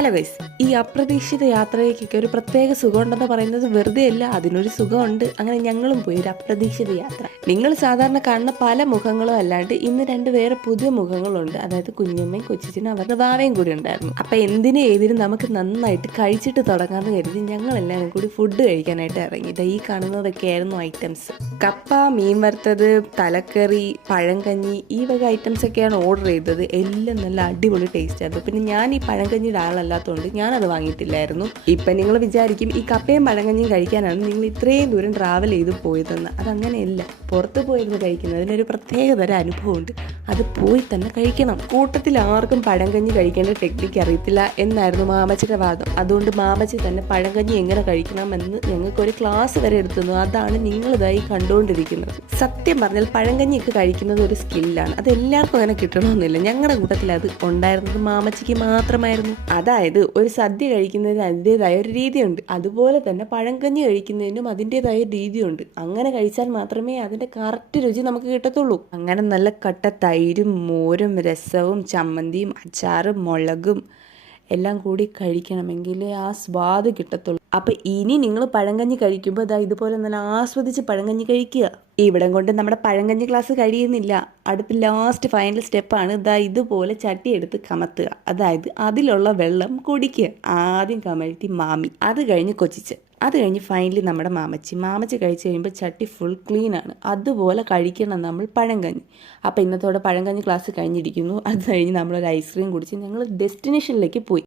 Hello guys, ഈ അപ്രതീക്ഷിത യാത്രയ്ക്കൊക്കെ ഒരു പ്രത്യേക സുഖമുണ്ടെന്ന് പറയുന്നത് വെറുതെ അല്ല, അതിനൊരു സുഖമുണ്ട്. അങ്ങനെ ഞങ്ങളും പോയി ഒരു അപ്രതീക്ഷിത യാത്ര. നിങ്ങൾ സാധാരണ കാണുന്ന പല മുഖങ്ങളും അല്ലാണ്ട് ഇന്ന് രണ്ട് വേറെ പുതിയ മുഖങ്ങളുണ്ട്. അതായത് കുഞ്ഞമ്മയും കൊച്ചിനും അവരുടെ വാവയും കൂടി ഉണ്ടായിരുന്നു. അപ്പൊ എന്തിനും ഏതിനും നമുക്ക് നന്നായിട്ട് കഴിച്ചിട്ട് തുടങ്ങാമെന്ന് കരുതി ഞങ്ങൾ എല്ലാവരും കൂടി ഫുഡ് കഴിക്കാനായിട്ട് ഇറങ്ങി. ഈ കാണുന്നതൊക്കെയായിരുന്നു ഐറ്റംസ്. കപ്പ, മീൻ വറുത്തത്, തലക്കറി, പഴങ്കഞ്ഞി, ഈ വക ഐറ്റംസ് ഒക്കെയാണ് ഓർഡർ ചെയ്തത്. എല്ലാം നല്ല അടിപൊളി ടേസ്റ്റ് ആയിരുന്നു. പിന്നെ ഞാൻ ഈ പഴങ്കഞ്ഞിയുടെ ആളല്ലാത്തതുകൊണ്ട് ഞാനത് വാങ്ങിയിട്ടില്ലായിരുന്നു. ഇപ്പം നിങ്ങൾ വിചാരിക്കും ഈ കപ്പയും പഴങ്കഞ്ഞിയും കഴിക്കാനാണ് നിങ്ങൾ ഇത്രയും ദൂരം ട്രാവൽ ചെയ്ത് പോയതെന്ന്. അതങ്ങനെയല്ല. പുറത്ത് പോയിരുന്ന് കഴിക്കുന്നതിനൊരു പ്രത്യേകതരം അനുഭവമുണ്ട്. അത് പോയി തന്നെ കഴിക്കണം. കൂട്ടത്തിൽ ആർക്കും പഴങ്കഞ്ഞി കഴിക്കേണ്ട ടെക്നിക്ക് അറിയത്തില്ല എന്നായിരുന്നു മാമച്ചിയുടെ വാദം. അതുകൊണ്ട് മാമച്ചി തന്നെ പഴങ്കഞ്ഞി എങ്ങനെ കഴിക്കണമെന്ന് ഞങ്ങൾക്കൊരു ക്ലാസ് വരെ എടുത്തുന്നു. അതാണ് നിങ്ങളിതായി കണ്ടുകൊണ്ടിരിക്കുന്നത്. സത്യം പറഞ്ഞാൽ പഴങ്കഞ്ഞിയൊക്കെ കഴിക്കുന്നത് ഒരു സ്കില്ലാണ്. അത് എല്ലാവർക്കും അങ്ങനെ കിട്ടണമെന്നില്ല. ഞങ്ങളുടെ കൂട്ടത്തിൽ അത് ഉണ്ടായിരുന്നത് മാമച്ചിക്ക് മാത്രമായിരുന്നു. അതായത് ഒരു സദ്യ കഴിക്കുന്നതിന് അതിൻ്റെതായ ഒരു രീതിയുണ്ട്. അതുപോലെ തന്നെ പഴങ്കഞ്ഞി കഴിക്കുന്നതിനും അതിൻ്റെതായ രീതിയുണ്ട്. അങ്ങനെ കഴിച്ചാൽ മാത്രമേ അതിൻ്റെ കറക്റ്റ് രുചി നമുക്ക് കിട്ടത്തുള്ളൂ. അങ്ങനെ നല്ല കട്ട തൈരും മോരും രസവും ചമ്മന്തിയും അച്ചാറും മുളകും എല്ലാം കൂടി കഴിക്കണമെങ്കിൽ ആ സ്വാദ് കിട്ടത്തുള്ളൂ. അപ്പം ഇനി നിങ്ങൾ പഴങ്കഞ്ഞി കഴിക്കുമ്പോൾ ഇതുപോലെ നല്ല ആസ്വദിച്ച് പഴങ്കഞ്ഞി കഴിക്കുക. ഇവിടം കൊണ്ട് നമ്മുടെ പഴങ്കഞ്ഞി ക്ലാസ് കഴിയുന്നില്ല. അടുത്ത ലാസ്റ്റ് ഫൈനൽ സ്റ്റെപ്പാണ് ഇതുപോലെ ചട്ടിയെടുത്ത് കമത്തുക. അതായത് അതിലുള്ള വെള്ളം കുടിക്കുക. ആദ്യം കമഴ്ത്തി മാമി, അത് കഴിഞ്ഞ് കൊച്ചിച്ച്, അത് കഴിഞ്ഞ് ഫൈനലി നമ്മുടെ മാമച്ചി കഴിച്ച് കഴിയുമ്പോൾ ചട്ടി ഫുൾ ക്ലീനാണ്. അതുപോലെ കഴിക്കണം നമ്മൾ പഴങ്കഞ്ഞി. അപ്പോൾ ഇന്നത്തോടെ പഴങ്കഞ്ഞി ക്ലാസ് കഴിഞ്ഞിരിക്കുന്നു. അത് കഴിഞ്ഞ് നമ്മളൊരു ഐസ്ക്രീം കുടിച്ച് ഞങ്ങൾ ഡെസ്റ്റിനേഷനിലേക്ക് പോയി.